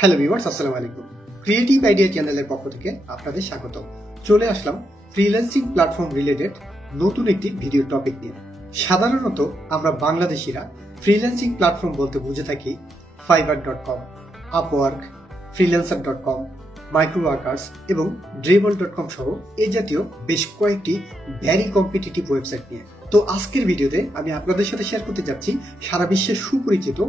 Hello viewers, আসসালামু আলাইকুম। Creative idea চ্যানেলের পক্ষ থেকে আপনাদের স্বাগত। চলে আসলাম ফ্রিল্যান্সিং প্ল্যাটফর্ম রিলেটেড নতুন একটি ভিডিও টপিক নিয়ে। সাধারণত আমরা বাংলাদেশিরা ফ্রিল্যান্সিং প্ল্যাটফর্ম বলতে বুঝে থাকি fiverr.com, আপওয়ার্ক, freelancer.com, মাইক্রোওয়ার্কার্স এবং dribble.com সহ এই জাতীয় বেশ কয়েকটি ভ্যারি কম্পিটিটিভ ওয়েবসাইট নিয়ে। তো আজকের ভিডিওতে আমি আপনাদের সাথে শেয়ার করতে যাচ্ছি সারা বিশ্বের সুপরিচিত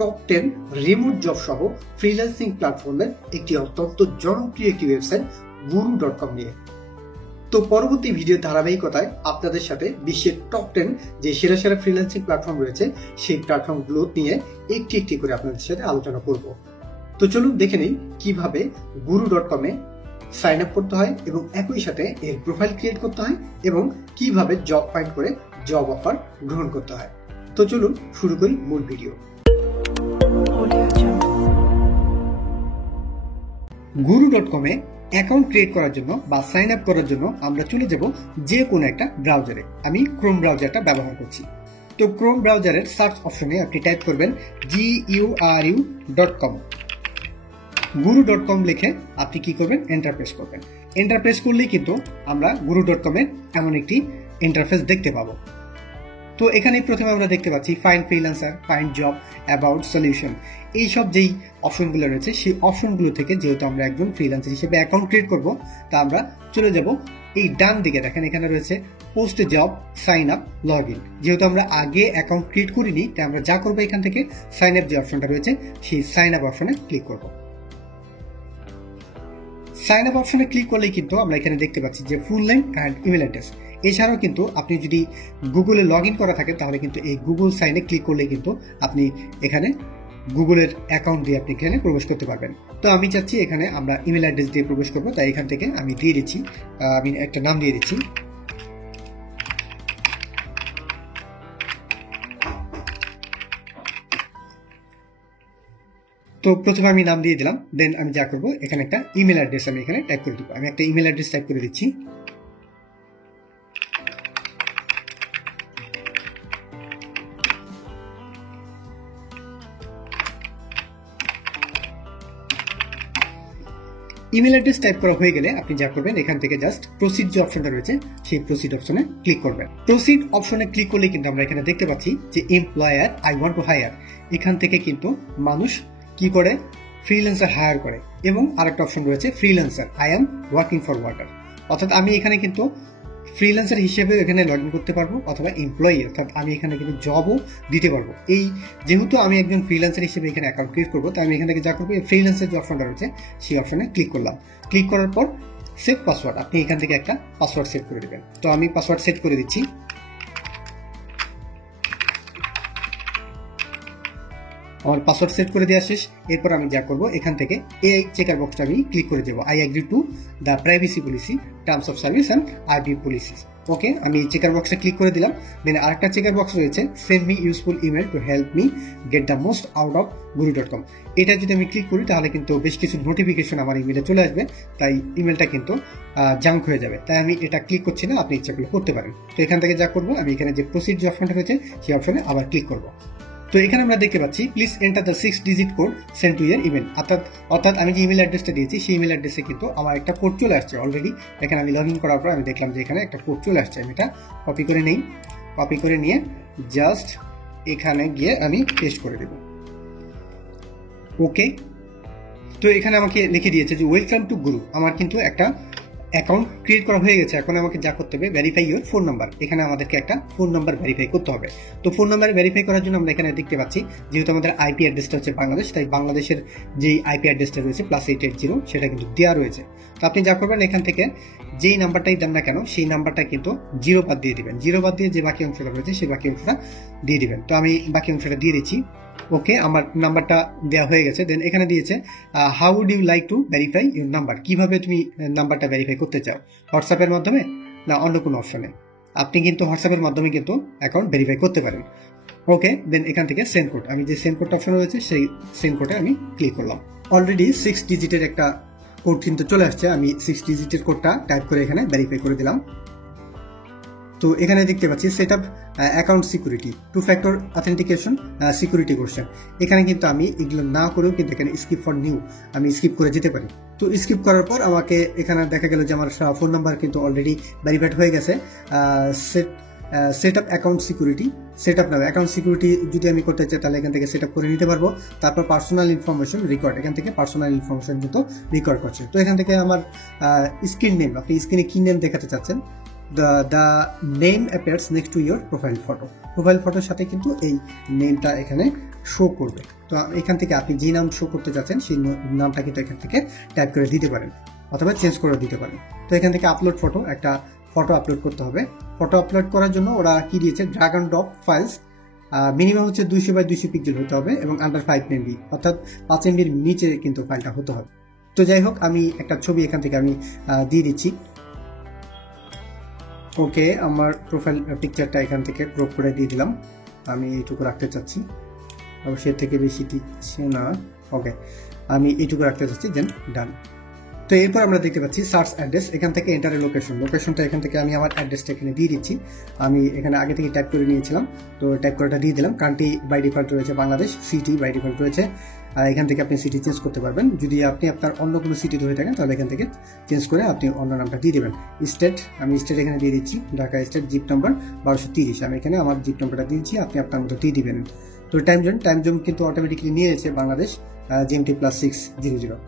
টপ 10 রিমোট জব সহ ফ্রিল্যান্সিং প্ল্যাটফর্মের একটি অত্যন্ত জনপ্রিয় একটি ওয়েবসাইট guru.com নিয়ে। তো পরবর্তী ভিডিও ধারাবাহিকতায় আপনাদের সাথে বিশ্বের টপ 10 যে সেরা সেরা ফ্রিল্যান্সিং প্ল্যাটফর্ম রয়েছে সেই প্ল্যাটফর্মগুলো নিয়ে একটি একটি করে আপনাদের সাথে আলোচনা করব। তো চলুন দেখে নিই কিভাবে guru.com এ সাইন আপ করতে হয় এবং একই সাথে এর প্রোফাইল ক্রিয়েট করতে হয় এবং কিভাবে জব ফাইন্ড করে জব অফার গ্রহণ করতে হয়। তো চলুন শুরু করি মূল ভিডিও। guru.com এ অ্যাকাউন্ট ক্রিয়েট করার জন্য বা সাইন আপ করার জন্য আমরা চলে যাব যে কোনো একটা ব্রাউজারে। আমি ক্রোম ব্রাউজারটা ব্যবহার করছি। তো ক্রোম ব্রাউজারের সার্চ অপশনে আপনি টাইপ করবেন guru.com। guru.com লিখে আপনি কি করবেন, এন্টার প্রেস করবেন। এন্টার প্রেস করলেই কিন্তু আমরা guru.com এর এমন একটি ইন্টারফেস দেখতে পাবো। তো এখানে প্রথমে আমরা দেখতে পাচ্ছি find freelancer, find job, about, solution, এইসব যেই অপশনগুলো রয়েছে সেই অপশনগুলো থেকে যেহেতু আমরা একজন ফ্রিল্যান্সার হিসেবে অ্যাকাউন্ট ক্রিয়েট করব, তা আমরা চলে যাব এই ডান দিকে। দেখেন এখানে রয়েছে post job, sign up, log in. যেহেতু আমরা আগে অ্যাকাউন্ট ক্রিয়েট করিনি, তাই আমরা যা করবো এখান থেকে সাইন আপ যে অপশনটা রয়েছে সেই সাইন আপ অপশনে ক্লিক করব। সাইন আপ অপশনে ক্লিক করলেই কিন্তু আমরা এখানে দেখতে পাচ্ছি যে full name and email address. এছাড়াও কিন্তু আপনি যদি গুগলে লগ ইন করা থাকে তাহলে কিন্তু এই গুগল সাইনে ক্লিক করলে কিন্তু আপনি এখানে গুগলের অ্যাকাউন্ট দিয়ে আপনি এখানে প্রবেশ করতে পারবেন। তো আমি চাচ্ছি এখানে আমরা ইমেল অ্যাড্রেস দিয়ে প্রবেশ করবো, তাই এখান থেকে আমি দিয়ে দিচ্ছি, আমি একটা নাম দিয়ে দিচ্ছি। তো প্রথমে আমি নাম দিয়ে দিলাম, দেন আমি যা করবো এখানে একটা ইমেল অ্যাড্রেস আমি এখানে টাইপ করে দিব। আমি একটা ইমেল অ্যাড্রেস টাইপ করে দিচ্ছি। ইমেল অ্যাড্রেস টাইপ করা হয়ে গেলে আপনি যা করবেন এখান থেকে জাস্ট প্রসিড যে অপশনটা রয়েছে সেই প্রসিড অপশনে ক্লিক করবেন। প্রসিড অপশনে ক্লিক করলে কিন্তু আমরা এখানে দেখতে পাচ্ছি যে employer I want to hire. এখান থেকে কিন্তু মানুষ কি করে, ফ্রিল্যান্সার হায়ার করে। এবং আরেকটা অপশন রয়েছে freelancer I am working for worker, অর্থাৎ আমি এখানে কিন্তু ফ্রিল্যান্সার হিসেবে এখানে লগ ইন করতে পারবো অথবা এমপ্লয়ি, অর্থাৎ আমি এখানে কিন্তু জবও দিতে পারবো। এই যেহেতু আমি একজন ফ্রিল্যান্সার হিসেবে এখানে অ্যাকাউন্ট ক্রিয়েট করবো, তাই আমি এখান থেকে যা করবো ফ্রিল্যান্সার যে অপশনটা রয়েছে সেই অপশনে ক্লিক করলাম। ক্লিক করার পর সেভ পাসওয়ার্ড, আপনি এখান থেকে একটা পাসওয়ার্ড সেট করে দেবেন। তো আমি পাসওয়ার্ড সেট করে দিচ্ছি। আমার পাসওয়ার্ড সেট করে দেওয়া শেষ। এরপর আমি যা করবো এখান থেকে এই চেকার বক্সটা আমি ক্লিক করে দেবো, I agree to the privacy policy, terms of service and আরবি পলিসিস। ওকে, আমি এই চেকার বক্সটা ক্লিক করে দিলাম। দেন আরেকটা চেকার বক্স রয়েছে send me useful email to help me get the most out of guru.com। এটা যদি আমি ক্লিক করি তাহলে কিন্তু বেশ কিছু নোটিফিকেশন আমার ইমেলে চলে আসবে, তাই ইমেলটা কিন্তু জাঙ্ক হয়ে যাবে। তাই আমি এটা ক্লিক করছি না, আপনি ইচ্ছাগুলো করতে পারেন। তো এখান থেকে যা করবো আমি এখানে যে প্রসিড যে অপশনটা রয়েছে সেই অপশনে আবার ক্লিক করবো। তো এখানে আমরা দেখতে পাচ্ছি please enter the 6 digit code send to year email, অর্থাৎ আমি যে ইমেল অ্যাড্রেসটা দিয়েছি সেই ইমেল অ্যাড্রেসে কিন্তু আমার একটা কোড চলে আসছে অলরেডি। এখানে আমি লগ ইন করার পর আমি দেখলাম যে এখানে একটা কোড চলে আসছে। আমি এটা কপি করে নেই, কপি করে নিয়ে জাস্ট এখানে গিয়ে আমি পেস্ট করে দেব। ওকে, তো এখানে আমাকে লিখে দিয়েছে যে ওয়েলকাম টু গুরু। আমার কিন্তু একটা অ্যাকাউন্ট ক্রিয়েট করা হয়ে গেছে। এখন আমাকে যা করতে হবে ভেরিফাই ইউর ফোন নাম্বার। এখানে আমাদেরকে একটা ফোন নাম্বার ভেরিফাই করতে হবে। তো ফোন নাম্বার ভেরিফাই করার জন্য আমরা এখানে দেখতে পাচ্ছি যেহেতু আমাদের আইপি অ্যাড্রেসটা হচ্ছে বাংলাদেশ, তাই বাংলাদেশের যেই আইপি অ্যাড্রেসটা রয়েছে +880 সেটা কিন্তু দেওয়া রয়েছে। তো আপনি যা করবেন এখান থেকে যেই নাম্বারটাই দেন না কেন সেই নাম্বারটা কিন্তু 0 বাদ দিয়ে দিবেন। 0 বাদ দিয়ে যে বাকি অংশটা রয়েছে সেই বাকি অংশটা দিয়ে দিবেন। তো আমি বাকি অংশটা দিয়ে দিচ্ছি। ওকে, আমার নাম্বারটা দেওয়া হয়ে গেছে। দেন এখানে দিয়েছে how would you like to verify your number, কিভাবে তুমি নাম্বারটা ভেরিফাই করতে চাও, হোয়াটসঅ্যাপের মাধ্যমে না অন্য কোনো অপশনে। আপনি কিন্তু হোয়াটসঅ্যাপের মাধ্যমে কিন্তু অ্যাকাউন্ট ভেরিফাই করতে পারেন। ওকে, দেন এখান থেকে সেন্ড কোড, আমি যে সেন্ড কোডটা অপশন রয়েছে সেই সেন্ড কোডে আমি ক্লিক করলাম। অলরেডি 6 ডিজিটের একটা কোড কিন্তু চলে আসছে। আমি 6 ডিজিটের কোডটা টাইপ করে এখানে ভেরিফাই করে দিলাম। তো এখানে দেখতে পাচ্ছি set up account security, 2 factor authentication, security question. এখানে কিন্তু আমি এগুলো না করেও কিন্তু এখানে স্কিপ ফর নিউ আমি স্কিপ করে যেতে পারি। তো স্কিপ করার পর আমাকে এখানে দেখা গেল যে আমার ফোন নাম্বার কিন্তু অলরেডি ভেরিফাইড হয়ে গেছে। Set up account security, set up নাও অ্যাকাউন্ট সিকিউরিটি যদি আমি করতে চাই তাহলে এখান থেকে সেট আপ করে নিতে পারবো। তারপর পার্সোনাল ইনফরমেশন রেকর্ড, এখান থেকে পার্সোনাল ইনফরমেশন কিন্তু রেকর্ড করছে। তো এখান থেকে আমার স্ক্রিন নেম, আপনি স্ক্রিনে কি নেম দেখাতে চাচ্ছেন, the name appears next to your profile photo, profile ফটোর সাথে কিন্তু এই নেমটা এখানে শো করবে। তো এখান থেকে আপনি যে নাম শো করতে চাচ্ছেন সেই নামটা কিন্তু এখান থেকে টাইপ করে দিতে পারেন অথবা চেঞ্জ করে দিতে পারেন। তো এখান থেকে আপলোড ফটো, একটা ফটো আপলোড করতে হবে। ফটো আপলোড করার জন্য ওরা কি দিয়েছে, drag and drop files, minimum হচ্ছে 200 × 200 পিক্সেল হতে হবে এবং আন্ডার 5 MB, অর্থাৎ 5 MBর নিচে কিন্তু ফাইলটা হতে হবে। তো যাই হোক, আমি একটা ছবি এখান থেকে আমি দিয়ে দিচ্ছি। ওকে, আমার প্রোফাইল পিকচারটা এখান থেকে ক্রপ করে দিয়ে দিলাম। আমি এইটুকু রাখতে চাচ্ছি, অবশ্যই এর থেকে বেশি দিচ্ছে না। ওকে, আমি এইটুকু রাখতে চাচ্ছি, দেন ডান। তো এরপর আমরা দেখতে পাচ্ছি সার্চ অ্যাড্রেস, এখান থেকে এন্টার লোকেশন, লোকেশনটা এখান থেকে আমি আমার অ্যাড্রেসটা এখানে দিয়ে দিচ্ছি। আমি এখানে আগে থেকে টাইপ করে নিয়েছিলাম, তো টাইপ করাটা দিয়ে দিলাম। কান্ট্রি বাই ডিফল্ট রয়েছে বাংলাদেশ, সিটি বাই ডিফল্ট রয়েছে। এখান থেকে আপনি সিটি চেঞ্জ করতে পারবেন। যদি আপনি আপনার অন্য কোনো সিটি ধরে থাকেন তাহলে এখান থেকে চেঞ্জ করে আপনি অন্য নামটা দিয়ে দেবেন। স্টেট, আমি স্টেট এখানে দিয়ে দিচ্ছি ঢাকা স্টেট, জিপ নাম্বার 1230, আমি এখানে আমার জিপ নাম্বারটা দিয়েছি, আপনি আপনার মতো দিয়ে দিবেন। তো টাইম জোন কিন্তু অটোমেটিকলি নিয়ে এসেছে বাংলাদেশ GMT +600।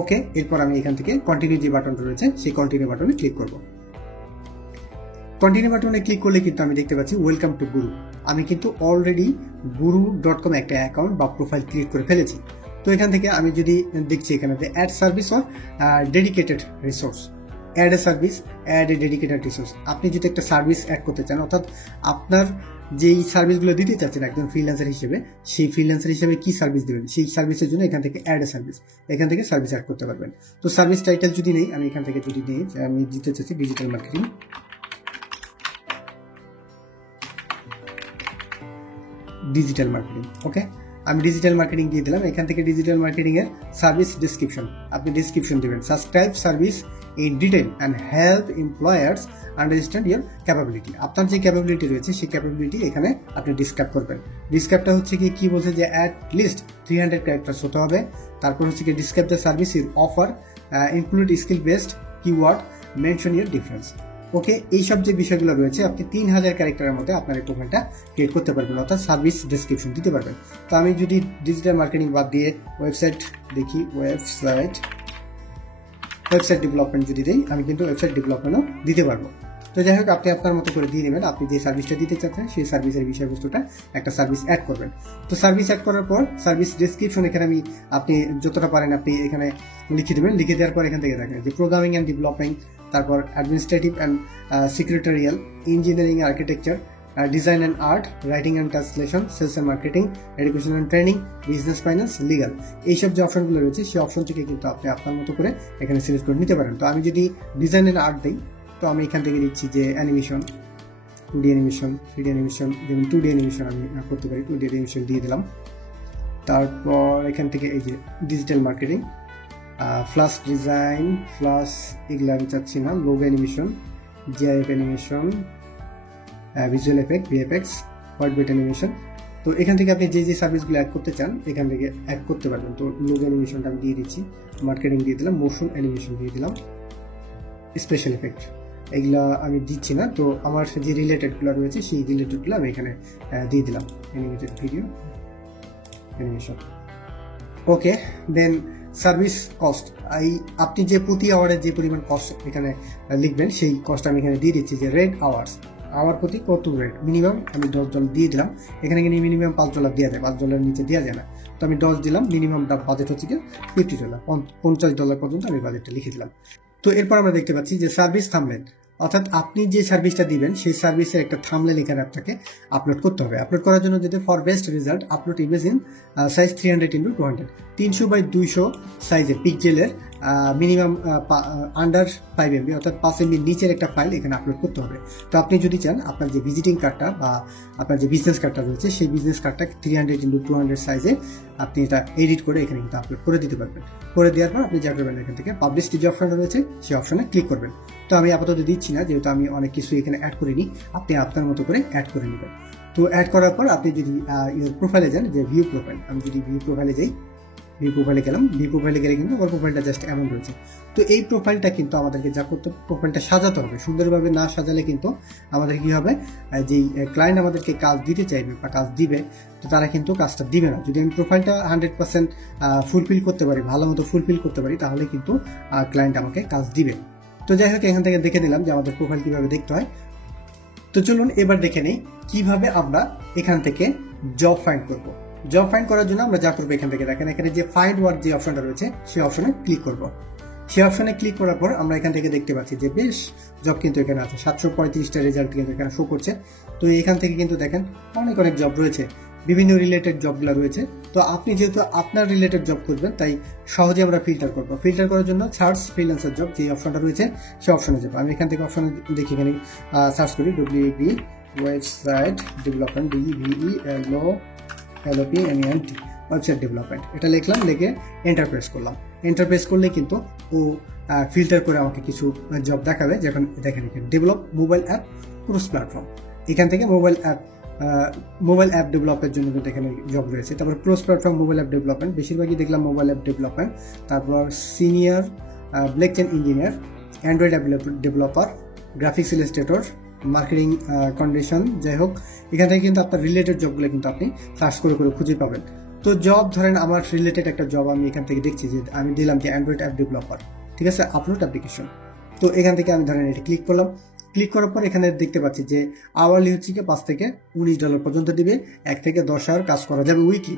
ওকে, এরপর আমি এখান থেকে কন্টিনিউ যে বাটনটা রয়েছে সেই কন্টিনিউ বাটনে ক্লিক করব। কন্টিনিউ বাটনে ক্লিক করলে কিন্তু আমি দেখতে পাচ্ছি ওয়েলকাম টু গুরু। আমি কিন্তু অলরেডি guru.com একটা অ্যাকাউন্ট বা প্রোফাইল ক্রিয়েট করে ফেলেছি। তো এখান থেকে আমি যদি দেখছি এখানে add service or dedicated resource, add a service, add a dedicated resource. আপনি যদি একটা সার্ভিস অ্যাড করতে চান, অর্থাৎ আপনার যেই সার্ভিসগুলো দিতে চাচ্ছেন একজন ফ্রিল্যান্সার হিসেবে, সেই ফ্রিল্যান্সার হিসেবে কি সার্ভিস দেবেন সেই সার্ভিসের জন্য এখান থেকে অ্যাড এ সার্ভিস, এখান থেকে সার্ভিস অ্যাড করতে পারবেন। তো সার্ভিস টাইটেল যদি নেই, আমি এখান থেকে যদি নেই, আমি দিতে চাচ্ছি ডিজিটাল মার্কেটিং, ওকে, আমি ডিজিটাল মার্কেটিং দিয়ে দিলাম। এখান থেকে ডিজিটাল মার্কেটিং এর সার্ভিস ডিসক্রিপশন, আপনি ডিসক্রিপশন দিবেন, subscribe service in detail and help employers understand year capability. আপনার যে ক্যাপাবিলিটি রয়েছে সেই ক্যাপাবিলিটি এখানে আপনি ডিসক্রাইব করবেন। ডিসক্রাইবটা হচ্ছে কি বলছে যে অ্যাট লিস্ট 300 ক্যারেক্টার্স হতে হবে। তারপর হচ্ছে কি describe the service your offer, include skill based keyword, mention your difference. Okay, এইসব যে বিষয়গুলো রয়েছে আপনি 3000 ক্যারেক্টারের মধ্যে আপনার এই প্রোফাইলটা ক্রিয়েট করতে পারবেন, অর্থাৎ সার্ভিস ডেসক্রিপশন দিতে পারবেন। তো আমি যদি ডিজিটাল মার্কেটিং বাদ দিয়ে ওয়েবসাইট দেখি, ওয়েবসাইট ডেভেলপমেন্ট যদি দিই, আমি কিন্তু ওয়েবসাইট ডেভেলপমেন্টও দিতে পারবো। তো যাই হোক, আপনি আপনার মতো করে দিয়ে নেবেন। আপনি যে সার্ভিসটা দিতে চাচ্ছেন সেই সার্ভিসের বিষয়বস্তুটা একটা সার্ভিস অ্যাড করবেন। তো সার্ভিস অ্যাড করার পর সার্ভিস ডেসক্রিপশন এখানে আপনি যতটা পারেন আপনি এখানে লিখে দেবেন। লিখে দেওয়ার পর এখান থেকে দেখেন যে প্রোগ্রামিং অ্যান্ড ডেভেলপমেন্ট, তারপর administrative and secretarial, engineering architecture, design and art, writing and translation, sales and marketing, education and training, business finance, legal, এইসব যে অপশনগুলো রয়েছে সেই অপশন থেকে কিন্তু আপনি আপনার মতো করে এখানে সিলেক্ট করে নিতে পারেন। তো আমি যদি ডিজাইন অ্যান্ড আর্ট দিই, তো আমি এখান থেকে দিচ্ছি যে animation, 2D animation, 3D animation, যেমন 2D অ্যানিমেশন আমি করতে পারি, 2D অ্যানিমেশন দিয়ে দিলাম। তারপর এখান থেকে এই যে digital marketing, flash design, flash এগুলো আমি চাচ্ছি না, logo animation, GIF animation, visual effect, VFX, white board animation. তো এখান থেকে আপনি যে সার্ভিসগুলো অ্যাড করতে চান এখান থেকে অ্যাড করতে পারবেন। তো লোগো অ্যানিমেশনটা আমি দিয়ে দিচ্ছি, মার্কেটিং দিয়ে দিলাম, মোশন অ্যানিমেশন দিয়ে দিলাম, স্পেশাল এফেক্ট এগুলা আমি দিচ্ছি না। তো আমার যে রিলেটেডগুলো রয়েছে সেই রিলেটেডগুলো আমি এখানে দিয়ে দিলাম, অ্যানিমেটেড ভিডিও অ্যানিমেশন। ওকে, দেন সার্ভিস কস্ট, আপনি যে প্রতি আওয়ারে যে পরিমাণ কস্ট এখানে লিখবেন সেই কস্ট আমি এখানে দিয়ে দিচ্ছি যে রেট আওয়ার প্রতি কত রেট, মিনিমাম আমি $10 দিয়ে দিলাম। এখানে কিন্তু মিনিমাম $5 দেওয়া যায়, $5 নিচে দেওয়া যায় না। তো আমি 10 দিলাম, মিনিমাম বাজেট হচ্ছে কি $50, $50 পর্যন্ত আমি বাজেটটা লিখে দিলাম। তো এরপর আমরা দেখতে পাচ্ছি যে সার্ভিস থাম্বনেল, অর্থাৎ আপনি যে সার্ভিসটা দিবেন সেই সার্ভিসের একটা থাম্বনেল এখানে আপনাকে আপলোড করতে হবে। আপলোড করার জন্য যদি for best result upload image in size 300 × 200, 300 by 200 সাইজের পিক্সেলের মিনিমাম আন্ডার 5 MB অর্থাৎ 5 MB নিচের একটা ফাইল এখানে আপলোড করতে হবে। তো আপনি যদি চান আপনার যে ভিজিটিং কার্ডটা বা আপনার যে বিজনেস কার্ডটা রয়েছে সেই বিজনেস কার্ডটা 300x200 সাইজে আপনি এটা এডিট করে এখানে কিন্তু আপলোড করে দিতে পারবেন। করে দেওয়ার পর আপনি যা করবেন এখান থেকে পাবলিশ যে অপশনটা রয়েছে সেই অপশনে ক্লিক করবেন। তো আমি আপাতত দিচ্ছি না, যেহেতু আমি অনেক কিছু এখানে অ্যাড করিনি, আপনি আপনার মতো করে অ্যাড করে নেবেন। তো অ্যাড করার পর আপনি যদি ইউর প্রোফাইলে যান, যে ভিউ প্রোফাইল, আমি যদি ভিউ প্রোফাইলে যাই, ভিউ প্রোফাইলে গেলাম, ভিউ প্রোফাইলে গেলে কিন্তু আমার প্রোফাইলটা জাস্ট এমন রয়েছে। তো এই প্রোফাইলটা কিন্তু আমাদেরকে যা করতে, প্রোফাইলটা সাজাতে হবে। সুন্দরভাবে না সাজালে কিন্তু আমাদের কি হবে, যেই ক্লায়েন্ট আমাদেরকে কাজ দিতে চাইবে বা কাজ দিবে, তো তারা কিন্তু কাজটা দিবে না। যদি আমি প্রোফাইলটা 100% ফুলফিল করতে পারি, ভালো মতো ফুলফিল করতে পারি, তাহলে কিন্তু ক্লায়েন্ট আমাকে কাজ দিবে। তো যাই হোক, এখান থেকে দেখে নিলাম যে আমাদের প্রোফাইল কিভাবে দেখতে হয়। তো চলুন এবার দেখে নেই কিভাবে আমরা এখান থেকে জব ফাইন্ড করব। জব ফাইন্ড করার জন্য আমরা যা করবো, এখান থেকে দেখেন এখানে যে ফাইন্ড ওয়ার্ক যে অপশনটা রয়েছে সেই অপশনে ক্লিক করব। সেই অপশনে ক্লিক করার পর আমরা এখান থেকে দেখতে পাচ্ছি যে বেশ জব কিন্তু এখানে আছে, 735টা রেজাল্ট কিন্তু এখানে শো করছে। তো এখান থেকে কিন্তু দেখেন অনেক জব রয়েছে, বিভিন্ন রিলেটেড জবগুলো রয়েছে। তো আপনি যেহেতু আপনার রিলেটেড জব খুঁজবেন, তাই সহজে আমরা ফিল্টার করবো। ফিল্টার করার জন্য সার্চ ফ্রিল্যান্সার জব যে অপশনটা রয়েছে সেই অপশনে যাবো। আমি এখান থেকে অপশনে দেখি, এখানে সার্চ করি WEB website development, DEVELOPMENT website development, এটা লিখলাম, লিখে এন্টার প্রেস করলাম। এন্টার প্রেস করলে কিন্তু ও ফিল্টার করে আমাকে কিছু জব দেখাবে। যখন দেখেন এখানে develop mobile app cross platform, এখান থেকে মোবাইল অ্যাপ ডেভেলপের জন্য কিন্তু এখানে জব রয়েছে। তারপর cross platform mobile app development, বেশিরভাগই দেখলাম মোবাইল অ্যাপ ডেভেলপমেন্ট। তারপর senior blockchain engineer, Android app developer, graphics Illustrator, marketing condition. যাই হোক, এখান থেকে কিন্তু আপনার রিলেটেড জবগুলো কিন্তু আপনি সার্চ করে খুঁজে পাবেন। তো জব ধরেন আমার রিলেটেড একটা জব আমি এখান থেকে দেখছি, যে আমি দিলাম যে অ্যান্ড্রয়েড অ্যাপ ডেভেলপার, ঠিক আছে, আপলোড অ্যাপ্লিকেশন। তো এখান থেকে আমি ধরেন এটা ক্লিক করলাম। ক্লিক করার পর এখানে দেখতে পাচ্ছি যে আওয়ারলি হচ্ছে কি $5 থেকে $19 পর্যন্ত দিবে। 1 থেকে 10 আওয়ার কাজ করা যাবে উইকলি,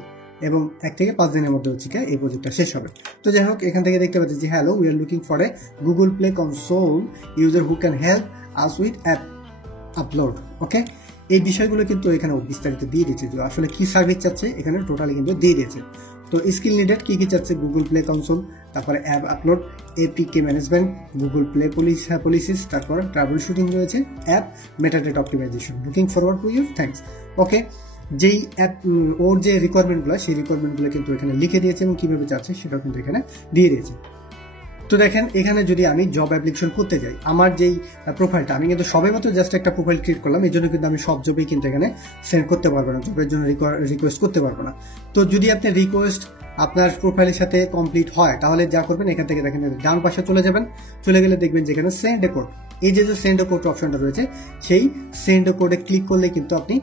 এবং 1 থেকে 5 দিনের মধ্যে হচ্ছে কি এই প্রজেক্টটা শেষ হবে। তো যাই হোক, এখান থেকে দেখতে পাচ্ছি যে hello, we are looking for a Google Play Console user who can help us with app upload. Okay, এই বিষয়গুলো কিন্তু এখানে বিস্তারিত দিয়ে দিয়েছে, যে আসলে কি সার্ভিস চাচ্ছে এখানে টোটালি কিন্তু দিয়ে দিয়েছে। তো স্কিল নিডেড কি চাচ্ছে, গুগল প্লে কনসোল, তারপরে app upload, APK management, Google Play policies, তারপর ট্রাভেল শুটিং রয়েছে, app metadata optimisation, looking forward to your thanks. Okay, যেই অ্যাপ ওর যে রিকোয়ারমেন্টগুলো, সেই রিকোয়ারমেন্টগুলো কিন্তু এখানে লিখে দিয়েছে এবং কিভাবে চাচ্ছে সেটাও কিন্তু এখানে দিয়ে দিয়েছে। তো দেখেন, এখানে যদি আমি জব অ্যাপ্লিকেশন করতে যাই, আমার যেই প্রোফাইলটা, আমি কিন্তু সবে মাত্র জাস্ট একটা প্রোফাইল ক্রিয়েট করলাম, এই জন্য কিন্তু আমি সব জবেই কিন্তু এখানে সেন্ড করতে পারবো না, জবের জন্য রিকোয়েস্ট করতে পারবো না। তো যদি আপনি রিকোয়েস্ট আপনার প্রোফাইলের সাথে কমপ্লিট হয়, তাহলে যা করবেন এখান থেকে দেখেন ডান পাশে চলে যাবেন। চলে গেলে দেখবেন যেখানে সেন্ড এ কোড, এই যে সেন্ড এ কোড অপশনটা রয়েছে, সেই সেন্ড এ কোডে ক্লিক করলে কিন্তু আপনি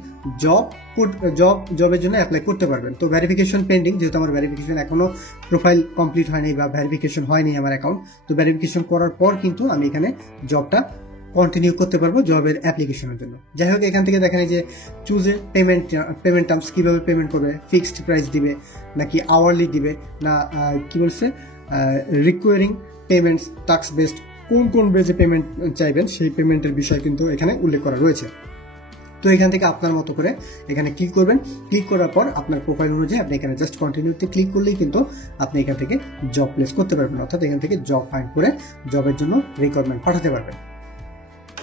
জবের জন্য অ্যাপ্লাই করতে পারবেন। তো ভেরিফিকেশন পেন্ডিং, যেহেতু আমার ভেরিফিকেশন এখনো প্রোফাইল কমপ্লিট হয়নি বা ভেরিফিকেশন হয়নি আমার অ্যাকাউন্ট, তো ভেরিফিকেশন করার পর কিন্তু আমি এখানে জবটা কন্টিনিউ করতে পারবো জবের অ্যাপ্লিকেশনের জন্য। যাই হোক, এখান থেকে দেখেন যে চুজে পেমেন্ট টার্মস, কিভাবে পেমেন্ট করবে, ফিক্সড প্রাইস দিবে নাকি আওয়ারলি দিবে, না কি বলছে রিকোয়ারিং পেমেন্টস টাস্ক বেসড, কোন বেজে পেমেন্ট চাইবেন সেই পেমেন্টের বিষয় কিন্তু এখানে উল্লেখ করা রয়েছে। তো এখান থেকে আপনার মতো করে এখানে ক্লিক করবেন। ক্লিক করার পর আপনার প্রোফাইল অনুযায়ী আপনি এখানে জাস্ট কন্টিনিউতে ক্লিক করলেই কিন্তু আপনি এখান থেকে জব প্লেস করতে পারবেন, অর্থাৎ এখান থেকে জব ফাইন্ড করে জবের জন্য রিকোয়ারমেন্ট পাঠাতে পারবেন।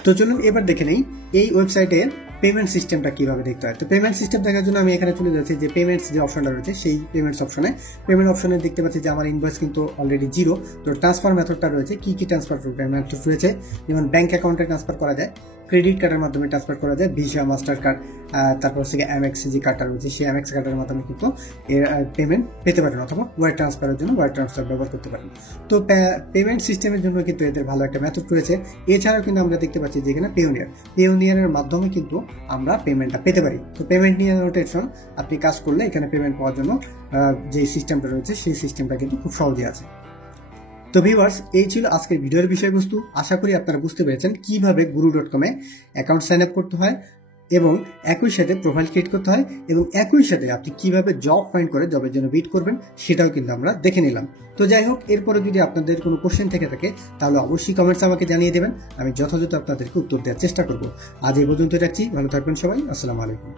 তো চলুন এবার দেখে নেই এই ওয়েবসাইটে পেমেন্ট সিস্টেমটা কিভাবে দেখতে হয়। তো পেমেন্ট সিস্টেম দেখার জন্য আমি এখানে চলে যাচ্ছি যে পেমেন্টস যে অপশনটা রয়েছে সেই পেমেন্টস অপশনে। পেমেন্ট অপশনে দেখতে পাচ্ছি যে আমার ইনভয়েস কিন্তু অলরেডি 0। তো ট্রান্সফার মেথডটা রয়েছে, কি ট্রান্সফার মেথড রয়েছে, যেমন ব্যাংক অ্যাকাউন্টে ট্রান্সফার করা যায়, ক্রেডিট কার্ডের মাধ্যমে ট্রান্সফার করা যায়, ভিসা, মাস্টার কার্ড, তারপর হচ্ছে এমএক্স যে কার্ডটা রয়েছে সেই এমএক্স কার্ডের মাধ্যমে কিন্তু এর পেমেন্ট পেতে পারেন, অথবা ওয়ার ট্রান্সফারের জন্য ওয়ার ট্রান্সফার ব্যবহার করতে পারেন। তো পেমেন্ট সিস্টেমের জন্য কিন্তু এদের ভালো একটা মেথড রয়েছে। এছাড়াও কিন্তু আমরা দেখতে পাচ্ছি যে এখানে পেওনিয়ারের মাধ্যমে কিন্তু আমরা পেমেন্টটা পেতে পারি। তো পেমেন্ট নিয়ে নোটেশন আপনি কাজ করলে এখানে পেমেন্ট পাওয়ার জন্য যে সিস্টেমটা রয়েছে সেই সিস্টেমটা কিন্তু খুব সহজে আছে। তো ভিউয়ার্স, এই ছিল আজকের ভিডিওর বিষয়বস্তু। আশা করি আপনারা বুঝতে পেরেছেন কিভাবে guru.com-এ অ্যাকাউন্ট সাইন আপ করতে হয় এবং একই সাথে প্রোফাইল ক্রিয়েট করতে হয়, এবং একই সাথে আপনি কিভাবে জব ফাইন্ড করে জবের জন্য বিড করবেন সেটাও কিন্তু আমরা দেখে নিলাম। তো যাই হোক, এরপরে যদি আপনাদের কোনো কোশ্চেন থেকে থাকে তাহলে অবশ্যই কমেন্টস আমাকে জানিয়ে দেবেন, আমি যথাযথ আপনাদেরকে উত্তর দেওয়ার চেষ্টা করব। আজ এই পর্যন্ত রাখছি, ভালো থাকবেন সবাই, আসসালামু আলাইকুম।